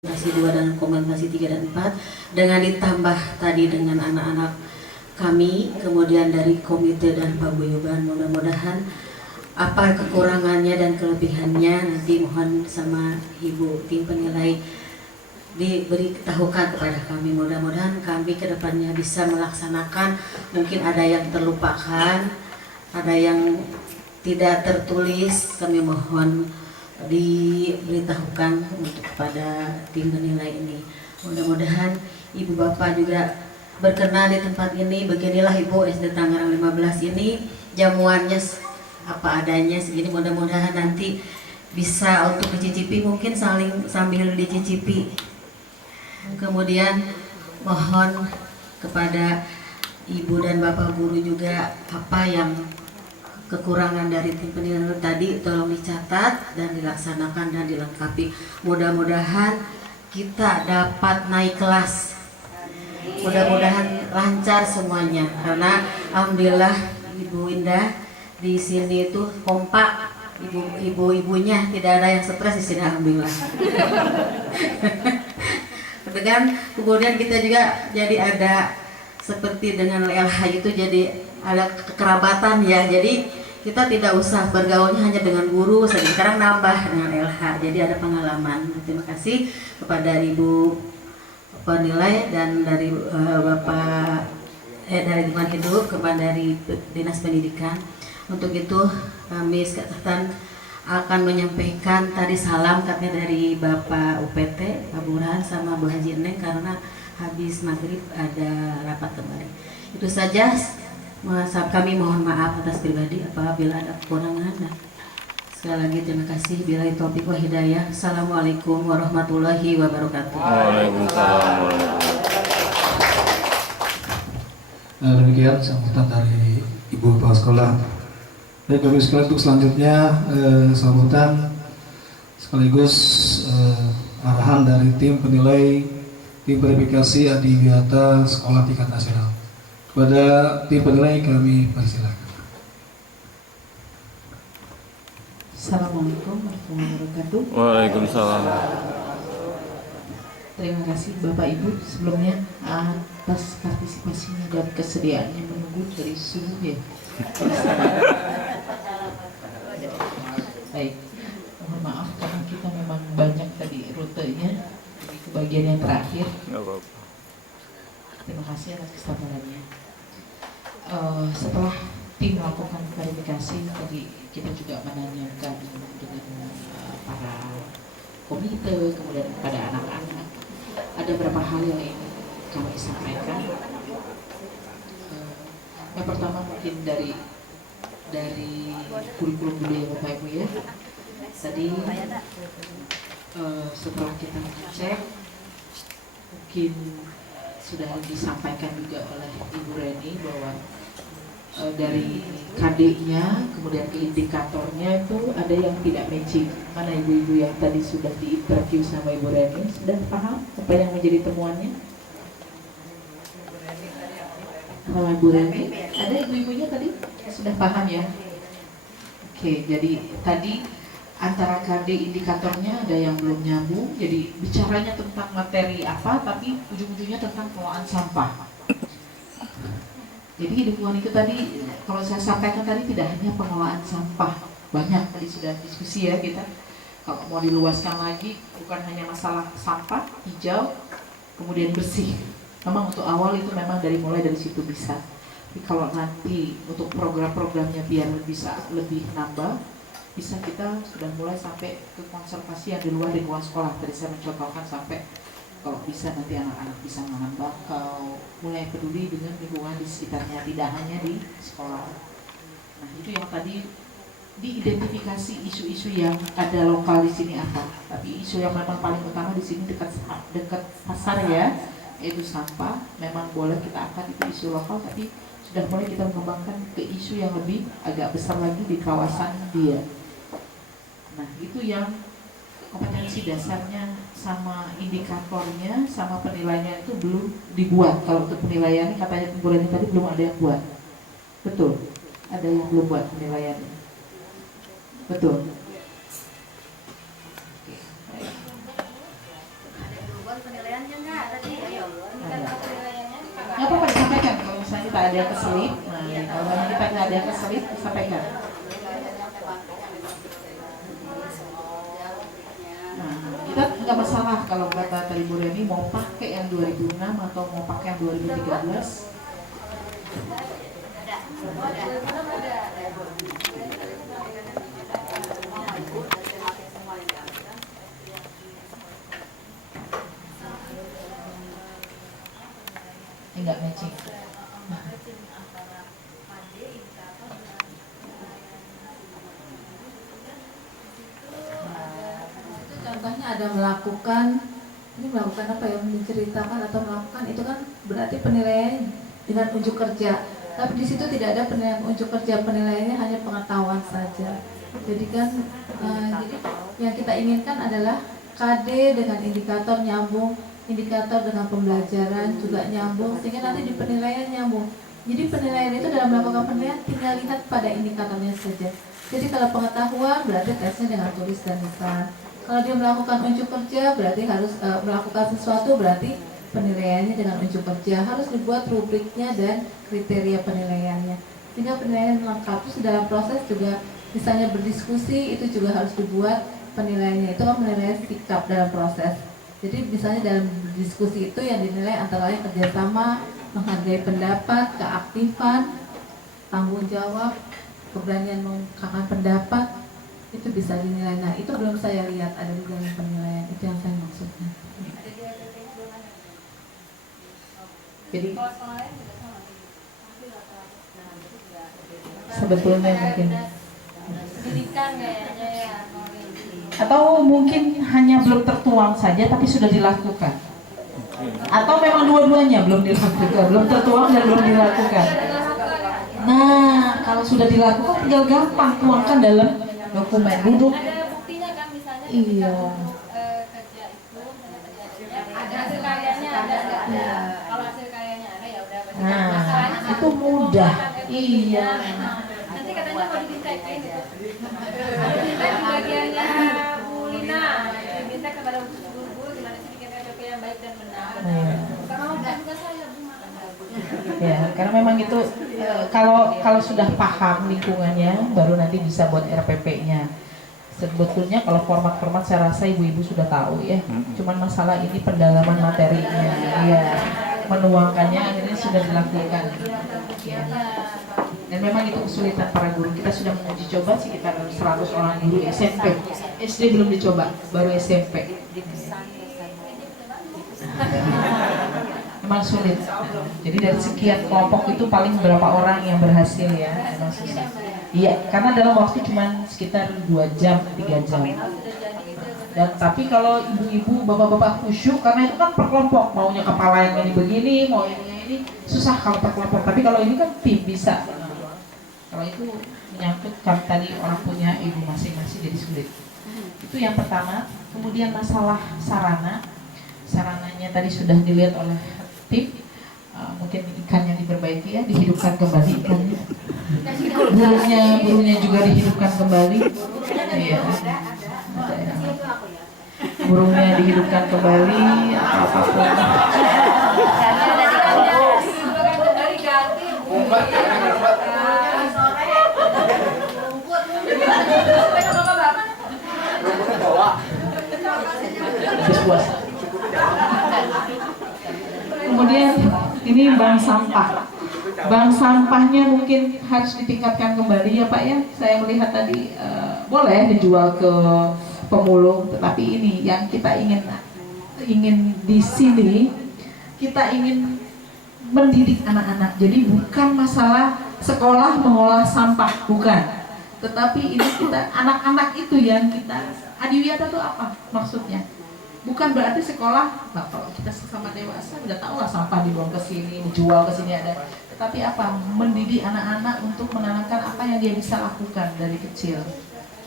Kompensasi 2 dan kompensasi 3 dan 4 dengan ditambah tadi dengan anak-anak kami, kemudian dari komite dan paguyuban. Mudah-mudahan apa kekurangannya dan kelebihannya nanti mohon sama ibu tim penilai diberitahukan kepada kami. Mudah-mudahan kami kedepannya bisa melaksanakan. Mungkin ada yang terlupakan, ada yang tidak tertulis, kami mohon diberitahukan untuk kepada tim penilai ini. Mudah-mudahan ibu bapak juga berkenan di tempat ini. Beginilah ibu SD Tangerang 15 ini jamuannya apa adanya segini. Mudah-mudahan nanti bisa untuk dicicipi, mungkin sambil dicicipi. Kemudian mohon kepada ibu dan bapak guru juga apa yang kekurangan dari tim penilaian tadi tolong dicatat dan dilaksanakan dan dilengkapi. Mudah-mudahan kita dapat naik kelas. Mudah-mudahan lancar semuanya karena alhamdulillah Ibu Indah di sini itu kompak. Ibu-ibunya tidak ada yang stres di sini, alhamdulillah. Dengan kemudian kita juga jadi ada seperti dengan LH itu jadi ada kekerabatan ya. Jadi kita tidak usah bergaulnya hanya dengan guru saja, sekarang nambah dengan LH, jadi ada pengalaman. Terima kasih kepada Ibu penilai dan dari Bapak dari lingkungan hidup, kepada dari Dinas Pendidikan. Untuk itu kami sekatan akan menyampaikan tadi salam katanya dari Bapak UPT, Pak Burhan sama Bu Haji Neng, karena habis maghrib ada rapat kembali. Itu saja. Kami mohon maaf atas pribadi apabila ada kekurangan. Sekali lagi terima kasih. Billahi taufiq wa hidayah. Assalamualaikum warahmatullahi wabarakatuh. Waalaikumsalam warahmatullahi wabarakatuh. Nah, demikian sambutan dari Ibu Kepala Sekolah. Baik, kami sekalian untuk selanjutnya sambutan sekaligus arahan dari tim penilai tim verifikasi adiwiyata sekolah tingkat nasional. Kepada tim penilai kami persilakan. Assalamualaikum warahmatullahi wabarakatuh. Waalaikumsalam. Terima kasih Bapak Ibu sebelumnya atas partisipasinya dan kesediaannya menunggu dari subuh ya. Baik, mohon maaf karena kita memang banyak tadi rutenya ke bagian yang terakhir. Nggak apa-apa. Terima kasih atas kesabarannya. Setelah tim melakukan verifikasi, tadi kita juga menanyakan dengan para komite, kemudian kepada anak-anak. Ada beberapa hal yang ingin kami sampaikan. Yang pertama mungkin dari kurikulum dulu ya Bapak Ibu ya. Tadi setelah kita cek, mungkin sudah disampaikan juga oleh Ibu Reni bahwa dari KD-nya kemudian ke indikatornya itu ada yang tidak matching. Mana ibu-ibu yang tadi sudah diinterview sama Ibu Reni sudah paham apa yang menjadi temuannya? Sama Ibu Reni, ada ibu-ibunya tadi sudah paham ya? Oke, jadi tadi antara KD indikatornya ada yang belum nyambung, jadi bicaranya tentang materi apa, tapi ujung-ujungnya tentang pengelolaan sampah. Jadi dukungan itu tadi, kalau saya sampaikan tadi tidak hanya pengelolaan sampah, banyak tadi sudah diskusi ya kita. Kalau mau diluaskan lagi, bukan hanya masalah sampah, hijau, kemudian bersih. Memang untuk awal itu memang mulai dari situ bisa. Tapi kalau nanti untuk program-programnya biar bisa lebih nambah, bisa kita sudah mulai sampai ke konservasi yang di luar lingkungan sekolah. Tadi saya mencontohkan sampai kalau bisa nanti anak-anak bisa menanam bakau, mulai peduli dengan lingkungan di sekitarnya, tidak hanya di sekolah. Nah itu yang tadi diidentifikasi isu-isu yang ada lokal di sini apa. Tapi isu yang memang paling utama di sini dekat pasar ya, yaitu sampah. Memang boleh kita angkat itu isu lokal, tapi sudah mulai kita mengembangkan ke isu yang lebih agak besar lagi di kawasan dia. Nah itu yang kompetensi dasarnya sama indikatornya sama penilaiannya itu belum dibuat. Kalau untuk penilaiannya katanya temburannya tadi belum ada yang buat. Betul? Ada yang belum buat penilaiannya. Betul. Oke, baik. penilaiannya nggak tadi? Ayo, indikator penilaiannya. Nggak apa-apa disampaikan kalau misalnya kita ada yang keselip. Nah, kalau kita nggak ada yang keselip, disampaikan. Nah, kita nggak masalah kalau kata tadi Bu Reni mau pakai yang 2006 atau mau pakai yang 2013. Enggak matching. Contohnya ada melakukan, ini melakukan apa ya, menceritakan atau melakukan, itu kan berarti penilaian dengan unjuk kerja. Tapi di situ tidak ada penilaian unjuk kerja, penilaiannya hanya pengetahuan saja. Jadi kan, jadi yang kita inginkan adalah KD dengan indikator nyambung, indikator dengan pembelajaran juga nyambung, sehingga nanti di penilaian nyambung. Jadi penilaian itu dalam melakukan penilaian tinggal lihat pada indikatornya saja. Jadi kalau pengetahuan berarti tesnya dengan tulis dan lisan. Kalau dia melakukan unjuk kerja berarti harus melakukan sesuatu, berarti penilaiannya dengan unjuk kerja. Harus dibuat rubriknya dan kriteria penilaiannya. Sehingga penilaian lengkap. Terus dalam proses juga misalnya berdiskusi itu juga harus dibuat penilaiannya. Itu kan penilaian sikap dalam proses. Jadi misalnya dalam diskusi itu yang dinilai antara lain kerjasama, menghargai pendapat, keaktifan, tanggung jawab, keberanian mengungkapkan pendapat, itu bisa dinilai. Nah itu belum saya lihat ada di dalam penilaian, itu yang saya maksudnya. Jadi sebetulnya mungkin Pendidikan kayaknya ya. atau mungkin hanya belum tertuang saja tapi sudah dilakukan, atau memang dua-duanya belum dilakukan, belum tertuang dan belum dilakukan. Nah kalau sudah dilakukan tinggal gampang tuangkan dalam dokumen duduk. Ada buktinya kan misalnya Iya. kerja itu ada hasil karyanya ada. Iya. Kalau hasil karyanya ada ya udah berarti Nah masalahnya itu mudah. Iya. Nanti katanya mau dibintekin itu. Diminta di bagiannya Bu Lina, diminta kepada guru-guru gimana sih bikin RPP yang baik dan benar. Iya. Karena bukan saya Bu. Ya, karena memang itu kalau sudah paham lingkungannya baru nanti bisa buat RPP-nya. Sebetulnya kalau format-format saya rasa ibu-ibu sudah tahu ya. Cuman masalah ini pendalaman materinya, ya, menuangkannya akhirnya sudah dilakukan. Ya. Dan memang itu kesulitan para guru. Kita sudah menguji coba sekitar 100 orang guru SMP. SD belum dicoba, baru SMP. Memang sulit. Jadi dari sekian kelompok itu paling berapa orang yang berhasil ya, memang susah. Iya, karena dalam waktu cuma sekitar 2 jam, 3 jam. Dan tapi kalau ibu-ibu, bapak-bapak khusyuk, karena itu kan per kelompok, maunya kepala yang ini begini, mau ini susah kalau per kelompok. Tapi kalau ini kan tim bisa. Kalau itu menyangkut kan tadi orang punya ibu masing-masing jadi sulit. Itu yang pertama. Kemudian masalah sarana. Sarananya tadi sudah dilihat oleh tim, mungkin ikannya diperbaiki ya, dihidupkan kembali ikannya. Burungnya juga dihidupkan kembali. Iya. Burungnya dihidupkan kembali atau apapun. Habis puasa. Kemudian ini bank sampah. Bank sampahnya mungkin harus ditingkatkan kembali ya Pak ya. Saya melihat tadi boleh dijual ke pemulung, tetapi ini yang kita ingin di sini, kita ingin mendidik anak-anak. Jadi bukan masalah sekolah mengolah sampah, bukan. Tetapi ini kita anak-anak itu yang kita adiwiyata itu apa maksudnya? Bukan berarti sekolah, nah kalau kita sesama dewasa udah tahu lah sampah dibuang ke sini, dijual ke sini ada. Tetapi apa? Mendidik anak-anak untuk menanamkan apa yang dia bisa lakukan dari kecil.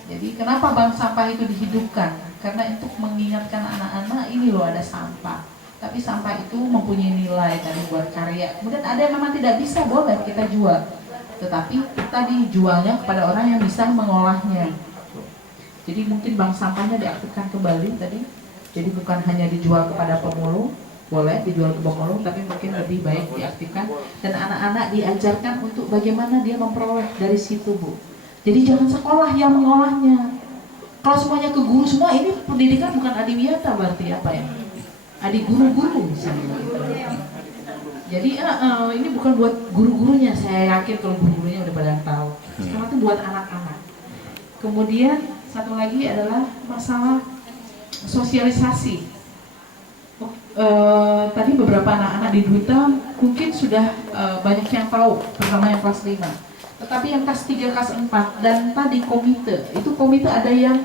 Jadi kenapa bank sampah itu dihidupkan? Karena untuk mengingatkan anak-anak ini loh ada sampah. Tapi sampah itu mempunyai nilai dari buat karya. Kemudian ada yang memang tidak bisa, boleh kita jual. Tetapi kita dijualnya kepada orang yang bisa mengolahnya. Jadi mungkin bank sampahnya diaktifkan kembali tadi. Jadi bukan hanya dijual kepada pemulung, boleh dijual ke pemulung, tapi mungkin lebih baik diaktifkan dan anak-anak diajarkan untuk bagaimana dia memperoleh dari situ, Bu. Jadi jangan sekolah yang mengolahnya. Kalau semuanya ke guru semua, ini pendidikan bukan adiwiyata berarti apa ya? Adi guru-guru misalnya. Jadi ini bukan buat guru-gurunya, saya yakin kalau guru-gurunya udah pada tahu. Sekarang itu buat anak-anak. Kemudian satu lagi adalah masalah sosialisasi. Tadi beberapa anak-anak di Duita mungkin sudah banyak yang tahu, terutama yang kelas 5. Tetapi yang kelas 3, kelas 4 dan tadi komite, itu komite ada yang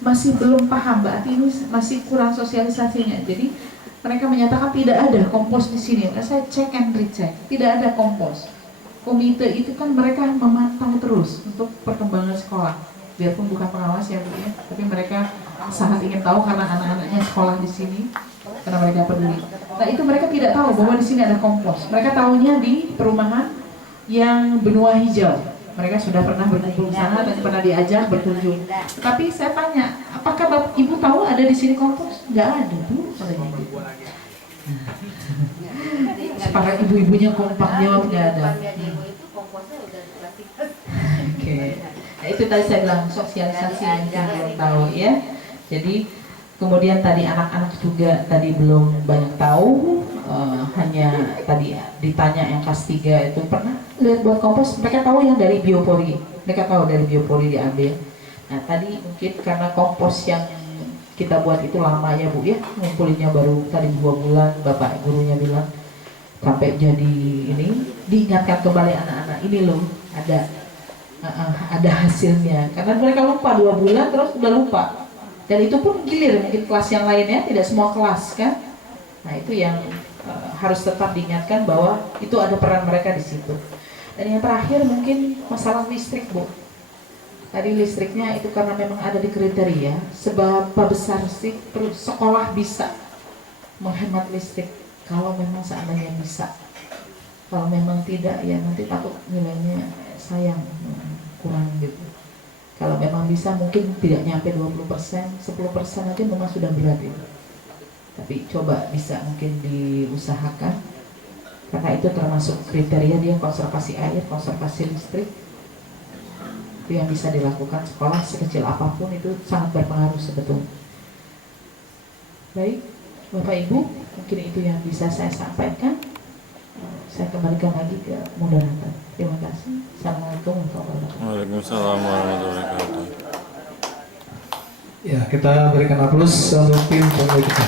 masih belum paham, berarti ini masih kurang sosialisasinya. Jadi mereka menyatakan tidak ada kompos di sini. Saya cek and recheck, tidak ada kompos. Komite itu kan mereka memantau terus untuk perkembangan sekolah, biarpun bukan pengawas ya Bu ya, tapi mereka sangat ingin tahu karena anak-anaknya sekolah di sini, karena mereka peduli. Nah itu mereka tidak tahu bahwa di sini ada kompos. Mereka tahunya di perumahan yang benua hijau. Mereka sudah pernah berkumpul di sana dan pernah diajak berkunjung. Tapi saya tanya, apakah Bapak Ibu tahu ada di sini kompos? Nggak ada Bu, katanya gitu. Para ibu-ibunya kompak jawab nggak ada. Oke. Nah, itu tadi saya bilang sosialisasi yang belum tahu ya. Jadi kemudian tadi anak-anak juga tadi belum banyak tahu, hanya tadi ditanya yang kelas 3 itu pernah lihat buat kompos, mereka tahu yang dari biopori, mereka tahu dari biopori diambil. Nah tadi mungkin karena kompos yang kita buat itu lama ya Bu ya, ngumpulinnya baru tadi 2 bulan, Bapak gurunya bilang sampai jadi ini, diingatkan kembali anak-anak ini loh ada hasilnya, karena mereka lupa 2 bulan terus udah lupa. Dan itu pun gilir mungkin kelas yang lainnya, tidak semua kelas kan. Nah itu yang harus tetap diingatkan bahwa itu ada peran mereka di situ. Dan yang terakhir mungkin masalah listrik Bu. Tadi listriknya itu karena memang ada di kriteria, seberapa besar sih sekolah bisa menghemat listrik kalau memang seandainya bisa. Kalau memang tidak ya nanti takut nilainya sayang kurang gitu. Kalau memang bisa mungkin tidak nyampe 20%, 10% aja memang sudah berat itu. Tapi coba bisa mungkin diusahakan, karena itu termasuk kriteria dia konservasi air, konservasi listrik. Itu yang bisa dilakukan sekolah sekecil apapun itu sangat berpengaruh sebetulnya. Baik, Bapak Ibu, mungkin itu yang bisa saya sampaikan. Saya kembalikan lagi ke moderator. Terima kasih. Assalamualaikum warahmatullahi wabarakatuh. Waalaikumsalam warahmatullahi wabarakatuh. Ya, kita berikan aplaus untuk tim pembaik kita.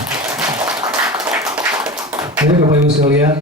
Jadi Bapak Ibu sekalian,